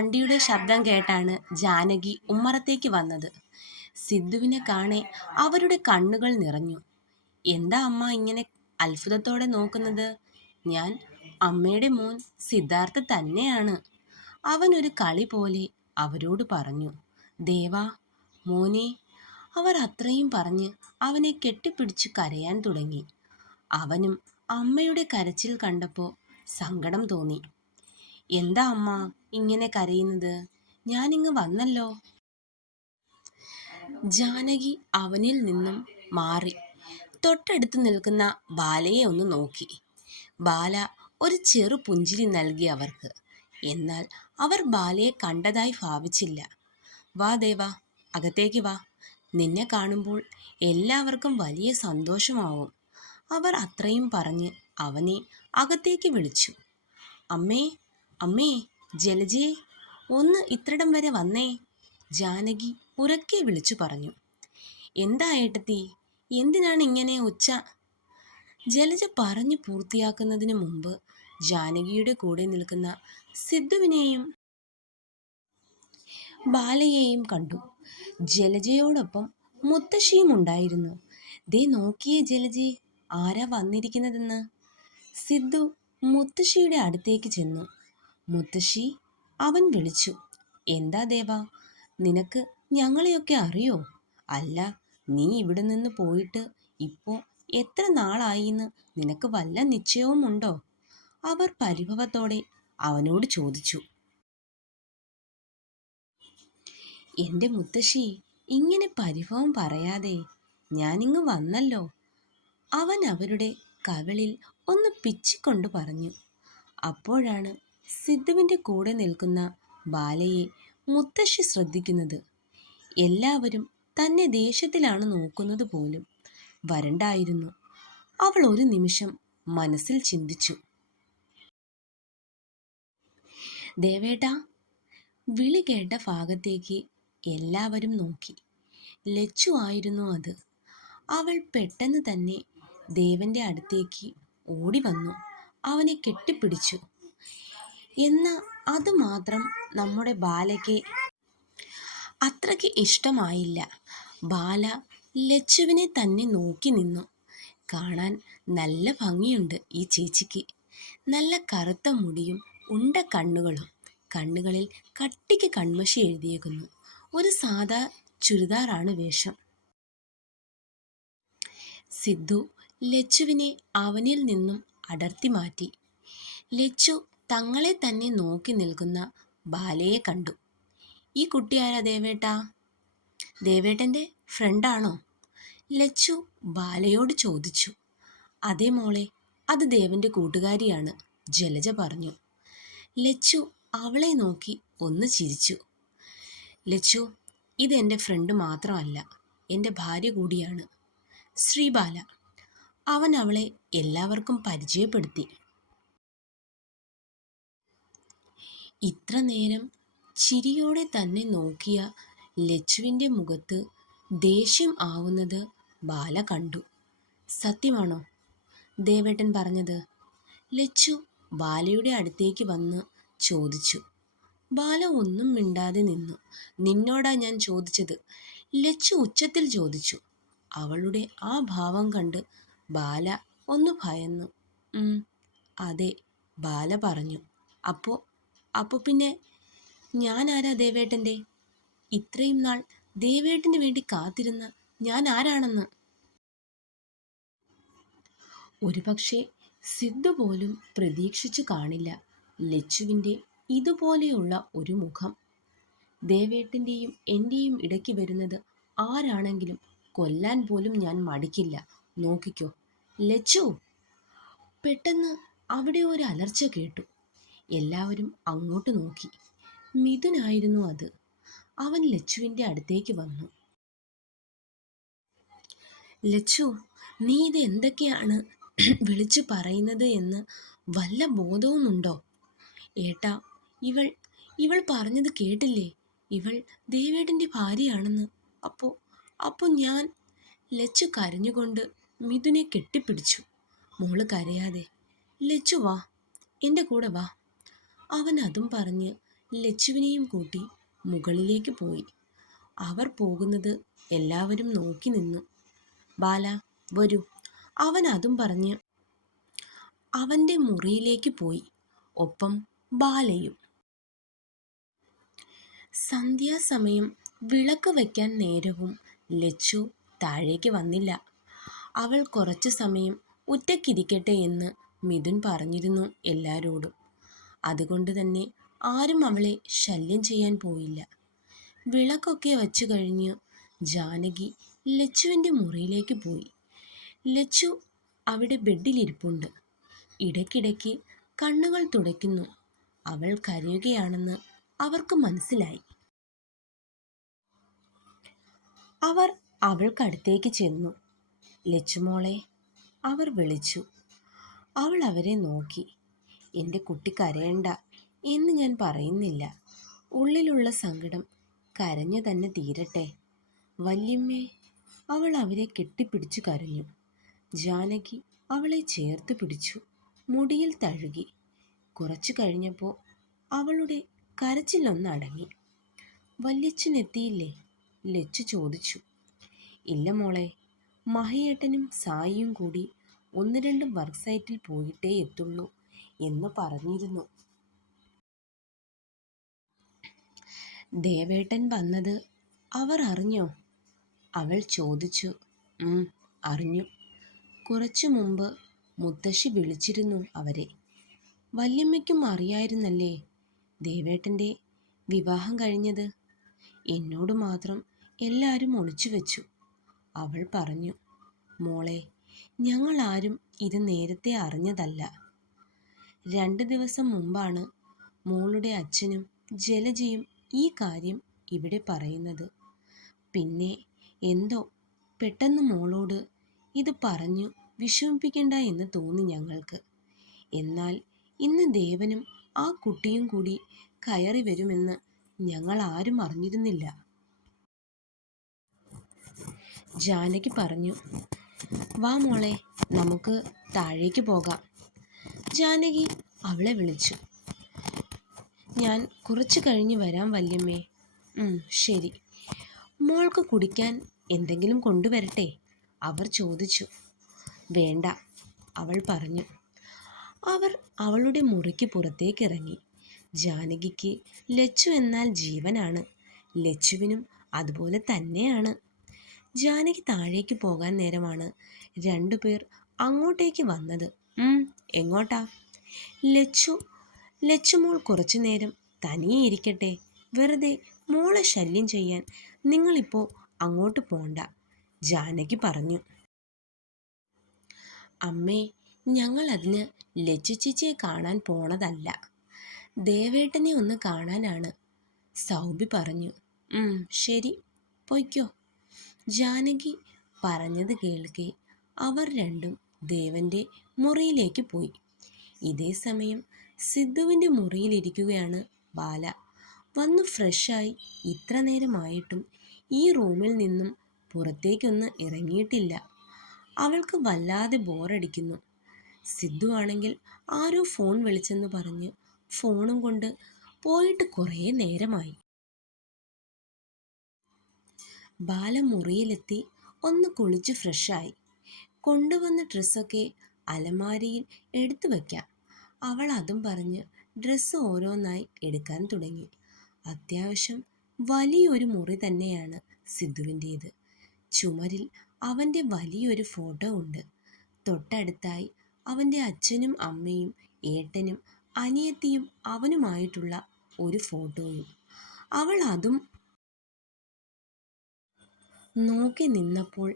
വണ്ടിയുടെ ശബ്ദം കേട്ടാണ് ജാനകി ഉമ്മറത്തേക്ക് വന്നത്. സിദ്ധുവിനെ കാണെ അവരുടെ കണ്ണുകൾ നിറഞ്ഞു. എന്താ അമ്മ ഇങ്ങനെ അത്ഭുതത്തോടെ നോക്കുന്നത്? ഞാൻ അമ്മയുടെ മോൻ സിദ്ധാർത്ഥ തന്നെയാണ്. അവൻ ഒരു കളി പോലെ അവരോട് പറഞ്ഞു. ദേവാ മോനെ. അവർ അത്രയും പറഞ്ഞ് അവനെ കെട്ടിപ്പിടിച്ചു കരയാൻ തുടങ്ങി. അവനും അമ്മയുടെ കരച്ചിൽ കണ്ടപ്പോൾ സങ്കടം തോന്നി. എന്താ അമ്മ ഇങ്ങനെ കരയുന്നത്? ഞാനിങ്ങ് വന്നല്ലോ. ജാനകി അവനിൽ നിന്നും മാറി തൊട്ടടുത്ത് നിൽക്കുന്ന ബാലയെ ഒന്ന് നോക്കി. ബാല ഒരു ചെറു പുഞ്ചിരി നൽകി അവർക്ക്. എന്നാൽ അവർ ബാലയെ കണ്ടതായി ഭാവിച്ചില്ല. വാ ദേവാ, അകത്തേക്ക് വാ. നിന്നെ കാണുമ്പോൾ എല്ലാവർക്കും വലിയ സന്തോഷമാവും. അവർ അത്രയും പറഞ്ഞ് അവനെ അകത്തേക്ക് വിളിച്ചു. അമ്മേ, അമ്മേ, ജലജയെ ഒന്ന് ഇത്രടം വരെ വന്നേ. ജാനകി ഉറക്കെ വിളിച്ചു പറഞ്ഞു. എന്താ ഏട്ടത്തി, എന്തിനാണ് ഇങ്ങനെ ഒച്ച? ജലജ പറഞ്ഞു പൂർത്തിയാക്കുന്നതിന് മുമ്പ് ജാനകിയുടെ കൂടെ നിൽക്കുന്ന സിദ്ധുവിനെയും ബാലയെയും കണ്ടു. ജലജയോടൊപ്പം മുത്തശ്ശിയും ഉണ്ടായിരുന്നു. ദേ നോക്കിയേ ജലജെ, ആരാ വന്നിരിക്കുന്നതെന്ന്. സിദ്ധു മുത്തശ്ശിയുടെ അടുത്തേക്ക് ചെന്നു. മുത്തശ്ശി, അവൻ വിളിച്ചു. എന്താ ദേവാ, നിനക്ക് ഞങ്ങളെയൊക്കെ അറിയോ? അല്ല, നീ ഇവിടെ നിന്ന് പോയിട്ട് ഇപ്പോൾ എത്ര നാളായിന്ന് നിനക്ക് വല്ല നിശ്ചയവും ഉണ്ടോ? അവർ പരിഭവത്തോടെ അവനോട് ചോദിച്ചു. എൻ്റെ മുത്തശ്ശി, ഇങ്ങനെ പരിഭവം പറയാതെ. ഞാനിങ്ങ് വന്നല്ലോ. അവൻ അവരുടെ കവിളിൽ ഒന്ന് പിച്ചിക്കൊണ്ട് പറഞ്ഞു. അപ്പോഴാണ് സിദ്ധുവിൻ്റെ കൂടെ നിൽക്കുന്ന ബാലയെ മുത്തശ്ശി ശ്രദ്ധിക്കുന്നത്. എല്ലാവരും തന്നെ ദേഷ്യത്തിലാണ് നോക്കുന്നത് പോലും. വരണ്ടായിരുന്നു. അവൾ ഒരു നിമിഷം മനസ്സിൽ ചിന്തിച്ചു. ദേവേട്ടാ. വിളി കേട്ട ഭാഗത്തേക്ക് എല്ലാവരും നോക്കി. ലച്ചു ആയിരുന്നു അത്. അവൾ പെട്ടെന്ന് തന്നെ ദേവന്റെ അടുത്തേക്ക് ഓടി വന്നു അവനെ കെട്ടിപ്പിടിച്ചു. എന്നാൽ അത് മാത്രം നമ്മുടെ ബാലയ്ക്ക് അത്രയ്ക്ക് ഇഷ്ടമായില്ല. ബാല ലച്ചുവിനെ തന്നെ നോക്കി നിന്നു. കാണാൻ നല്ല ഭംഗിയുണ്ട് ഈ ചേച്ചിക്ക്. നല്ല കറുത്ത മുടിയും ഉണ്ട കണ്ണുകളും. കണ്ണുകളിൽ കട്ടിക്ക് കൺമഷി എഴുതിയേക്കുന്നു. ഒരു സാധാ ചുരിദാറാണ് വേഷം. സിദ്ധു ലച്ചുവിനെ അവനിൽ നിന്നും അടർത്തി മാറ്റി. ലച്ചു തങ്ങളെ തന്നെ നോക്കി നിൽക്കുന്ന ബാലയെ കണ്ടു. ഈ കുട്ടി ആരാ ദേവേട്ടാ? ദേവേട്ടൻ്റെ ഫ്രണ്ടാണോ? ലച്ചു ബാലയോട് ചോദിച്ചു. അതേ മോളെ, അത് ദേവൻ്റെ കൂട്ടുകാരിയാണ്, ജലജ പറഞ്ഞു. ലച്ചു അവളെ നോക്കി ഒന്ന് ചിരിച്ചു. ലച്ചു, ഇതെൻ്റെ ഫ്രണ്ട് മാത്രമല്ല, എൻ്റെ ഭാര്യ കൂടിയാണ്, ശ്രീബാല. അവൻ അവളെ എല്ലാവർക്കും പരിചയപ്പെടുത്തി. ഇത്ര നേരം ചിരിയോടെ തന്നെ നോക്കിയ ലച്ചുവിൻ്റെ മുഖത്ത് ദേഷ്യം ആവുന്നത് ബാല കണ്ടു. സത്യമാണോ ദേവേട്ടൻ പറഞ്ഞത്? ലച്ചു ബാലയുടെ അടുത്തേക്ക് വന്ന് ചോദിച്ചു. ബാല ഒന്നും മിണ്ടാതെ നിന്നു. നിന്നോടാ ഞാൻ ചോദിച്ചത്, ലച്ചു ഉച്ചത്തിൽ ചോദിച്ചു. അവളുടെ ആ ഭാവം കണ്ട് ബാല ഒന്ന് ഭയന്നു. അതെ, ബാല പറഞ്ഞു. അപ്പോ പിന്നെ ഞാൻ ആരാ ദേവേട്ടൻ്റെ? ഇത്രയും നാൾ ദേവേട്ടന് വേണ്ടി കാത്തിരുന്ന ഞാൻ ആരാണെന്ന്? ഒരുപക്ഷെ സിദ്ധു പോലും പ്രതീക്ഷിച്ചു കാണില്ല ലച്ചുവിൻ്റെ ഇതുപോലെയുള്ള ഒരു മുഖം. ദേവേട്ടൻ്റെയും എൻ്റെയും ഇടയ്ക്ക് വരുന്നത് ആരാണെങ്കിലും കൊല്ലാൻ പോലും ഞാൻ മടിക്കില്ല. നോക്കിക്കോ. ലച്ചു! പെട്ടെന്ന് അവിടെ ഒരു അലർച്ച കേട്ടു. എല്ലാവരും അങ്ങോട്ട് നോക്കി. മിഥുനായിരുന്നു അത്. അവൻ ലച്ചുവിൻ്റെ അടുത്തേക്ക് വന്നു. ലച്ചു, നീ ഇത് എന്തൊക്കെയാണ് വിളിച്ചു പറയുന്നത് എന്ന് വല്ല ബോധവുമുണ്ടോ? ഏട്ടാ, ഇവൾ പറഞ്ഞത് കേട്ടില്ലേ? ഇവൾ ദേവേട്ടൻ്റെ ഭാര്യയാണെന്ന്. അപ്പോ ഞാൻ... ലച്ചു കരഞ്ഞുകൊണ്ട് മിഥുനെ കെട്ടിപ്പിടിച്ചു. മോള് കരയാതെ. ലച്ചു വാ, എൻ്റെ കൂടെ വാ. അവൻ അതും പറഞ്ഞ് ലച്ചുവിനെയും കൂട്ടി മുകളിലേക്ക് പോയി. അവർ പോകുന്നത് എല്ലാവരും നോക്കി നിന്നു. ബാല, വരൂ, അവൻ അതും പറഞ്ഞ് അവൻ്റെ മുറിയിലേക്ക് പോയി. ഒപ്പം ബാലയും. സന്ധ്യാസമയം വിളക്ക് വയ്ക്കാൻ നേരവും ലച്ചു താഴേക്ക് വന്നില്ല. അവൾ കുറച്ചു സമയം ഒറ്റയ്ക്കിരിക്കട്ടെ എന്ന് മിഥുൻ പറഞ്ഞിരുന്നു എല്ലാരോടും. അതുകൊണ്ട് തന്നെ ആരും അവളെ ശല്യം ചെയ്യാൻ പോയില്ല. വിളക്കൊക്കെ വച്ചു കഴിഞ്ഞ് ജാനകി ലച്ചുവിൻ്റെ മുറിയിലേക്ക് പോയി. ലച്ചു അവിടെ ബെഡിലിരിപ്പുണ്ട്. ഇടയ്ക്കിടയ്ക്ക് കണ്ണുകൾ തുടയ്ക്കുന്നു. അവൾ കരയുകയാണെന്ന് അവർക്ക് മനസ്സിലായി. അവർ അവൾക്കടുത്തേക്ക് ചെന്നു. ലച്ചുമോളെ, അവർ വിളിച്ചു. അവൾ അവരെ നോക്കി. എൻ്റെ കുട്ടി കരയണ്ട എന്ന് ഞാൻ പറയുന്നില്ല. ഉള്ളിലുള്ള സങ്കടം കരഞ്ഞു തന്നെ തീരട്ടെ. വല്യമ്മേ. അവൾ അവരെ കെട്ടിപ്പിടിച്ചു കരഞ്ഞു. ജാനകി അവളെ ചേർത്ത് പിടിച്ചു, മുടിയിൽ തഴുകി. കുറച്ചു കഴിഞ്ഞപ്പോൾ അവളുടെ കരച്ചിലൊന്നടങ്ങി. വല്യച്ഛനെത്തിയില്ലേ? ലച്ചു ചോദിച്ചു. ഇല്ല മോളെ, മഹിയേട്ടനും സായിയും കൂടി 1-2 വർക്ക് സൈറ്റിൽ പോയിട്ടേ എത്തുള്ളൂ എന്ന് പറഞ്ഞിരുന്നു. ദേവേട്ടൻ വന്നത് അവർ അറിഞ്ഞോ? അവൾ ചോദിച്ചു. അറിഞ്ഞു. കുറച്ചു മുമ്പ് മുത്തശ്ശി വിളിച്ചിരുന്നു അവരെ. വല്യമ്മയ്ക്കും അറിയായിരുന്നല്ലേ ദേവേട്ടൻ്റെ വിവാഹം കഴിഞ്ഞത്? എന്നോട് മാത്രം എല്ലാവരും ഒളിച്ചു വെച്ചു. അവൾ പറഞ്ഞു. മോളെ, ഞങ്ങളാരും ഇത് നേരത്തെ അറിഞ്ഞതല്ല. 2 ദിവസം മുമ്പാണ് മോളുടെ അച്ഛനും ജലജയും ഈ കാര്യം ഇവിടെ പറയുന്നത്. പിന്നെ എന്തോ പെട്ടെന്ന് മോളോട് ഇത് പറഞ്ഞു വിഷമിപ്പിക്കണ്ട എന്ന് തോന്നി ഞങ്ങൾക്ക്. എന്നാൽ ഇന്ന് ദേവനും ആ കുട്ടിയും കൂടി കയറി വരുമെന്ന് ഞങ്ങൾ ആരും അറിഞ്ഞിരുന്നില്ല. ജാനകി പറഞ്ഞു. വാ മോളെ, നമുക്ക് താഴേക്ക് പോകാം. ജാനകി അവളെ വിളിച്ചു. ഞാൻ കുറച്ച് കഴിഞ്ഞ് വരാം വല്യമ്മേ. ശരി. മോൾക്ക് കുടിക്കാൻ എന്തെങ്കിലും കൊണ്ടുവരട്ടെ? അവർ ചോദിച്ചു. വേണ്ട, അവൾ പറഞ്ഞു. അവർ അവളുടെ മുറിക്ക് പുറത്തേക്കിറങ്ങി. ജാനകിക്ക് ലച്ചു എന്നാൽ ജീവനാണ്. ലച്ചുവിനും അതുപോലെ തന്നെയാണ്. ജാനകി താഴേക്ക് പോകാൻ നേരമാണ് 2 പേർ അങ്ങോട്ടേക്ക് വന്നത്. എങ്ങോട്ടാ? ലച്ചുമോൾ കുറച്ചു നേരം തനിയെ ഇരിക്കട്ടെ. വെറുതെ മോളെ ശല്യം ചെയ്യാൻ നിങ്ങളിപ്പോൾ അങ്ങോട്ട് പോണ്ട, ജാനകി പറഞ്ഞു. അമ്മേ, ഞങ്ങൾ അതിന് ലച്ചു ചേച്ചിയെ കാണാൻ പോണതല്ല, ദേവേട്ടനെ ഒന്ന് കാണാനാണ്, സൗബി പറഞ്ഞു. ശരി, പൊയ്ക്കോ. ജാനകി പറഞ്ഞത് കേൾക്കെ അവർ രണ്ടും ദേവൻ്റെ മുറിയിലേക്ക് പോയി. ഇതേ സമയം സിദ്ധുവിൻ്റെ മുറിയിലിരിക്കുകയാണ് ബാല. വന്നു ഫ്രഷായി ഇത്ര നേരമായിട്ടും ഈ റൂമിൽ നിന്നും പുറത്തേക്കൊന്ന് ഇറങ്ങിയിട്ടില്ല. അവൾക്ക് വല്ലാതെ ബോറടിക്കുന്നു. സിദ്ധു ആണെങ്കിൽ ആരോ ഫോൺ വിളിച്ചെന്ന് പറഞ്ഞ് ഫോണും കൊണ്ട് പോയിട്ട് കുറേ നേരമായി. ബാല മുറിയിലെത്തി ഒന്ന് കുളിച്ച് ഫ്രഷായി. കൊണ്ടുവന്ന ഡ്രസ്സൊക്കെ അലമാരിയിൽ എടുത്തു വയ്ക്കാം. അവൾ അതും പറഞ്ഞ് ഡ്രസ്സ് ഓരോന്നായി എടുക്കാൻ തുടങ്ങി. അത്യാവശ്യം വലിയൊരു മുറി തന്നെയാണ് സിദ്ധുവിൻ്റേത്. ചുമരിൽ അവൻ്റെ വലിയൊരു ഫോട്ടോ ഉണ്ട്. തൊട്ടടുത്തായി അവൻ്റെ അച്ഛനും അമ്മയും ഏട്ടനും അനിയത്തിയും അവനുമായിട്ടുള്ള ഒരു ഫോട്ടോയും. അവൾ അതും നോക്കി നിന്നപ്പോൾ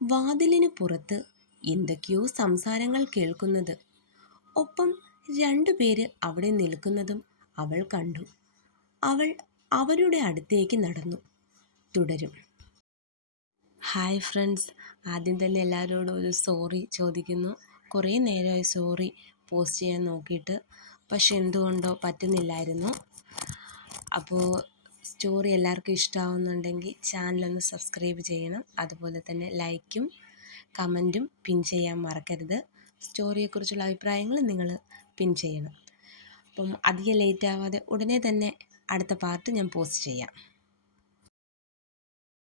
വാതിലിന് പുറത്ത് എന്തൊക്കെയോ സംസാരങ്ങൾ കേൾക്കുന്നത്, ഒപ്പം 2 പേര് അവിടെ നിൽക്കുന്നതും അവൾ കണ്ടു. അവൾ അവരുടെ അടുത്തേക്ക് നടന്നു. തുടരും. ഹായ് ഫ്രണ്ട്സ്, ആദ്യം തന്നെ എല്ലാവരോടും ഒരു സോറി ചോദിക്കുന്നു. കുറേ നേരമായി സോറി പോസ്റ്റ് ചെയ്യാൻ നോക്കിയിട്ട്, പക്ഷെ എന്തുകൊണ്ടോ പറ്റുന്നില്ലായിരുന്നു. അപ്പോൾ സ്റ്റോറി എല്ലാവർക്കും ഇഷ്ടമാവുന്നുണ്ടെങ്കിൽ ചാനലൊന്ന് സബ്സ്ക്രൈബ് ചെയ്യണം. അതുപോലെ തന്നെ ലൈക്കും കമൻറ്റും പിൻ ചെയ്യാൻ മറക്കരുത്. സ്റ്റോറിയെക്കുറിച്ചുള്ള അഭിപ്രായങ്ങൾ നിങ്ങൾ പിൻ ചെയ്യണം. അപ്പം അധികം ലേറ്റ് ആവാതെ ഉടനെ തന്നെ അടുത്ത പാർട്ട് ഞാൻ പോസ്റ്റ് ചെയ്യാം.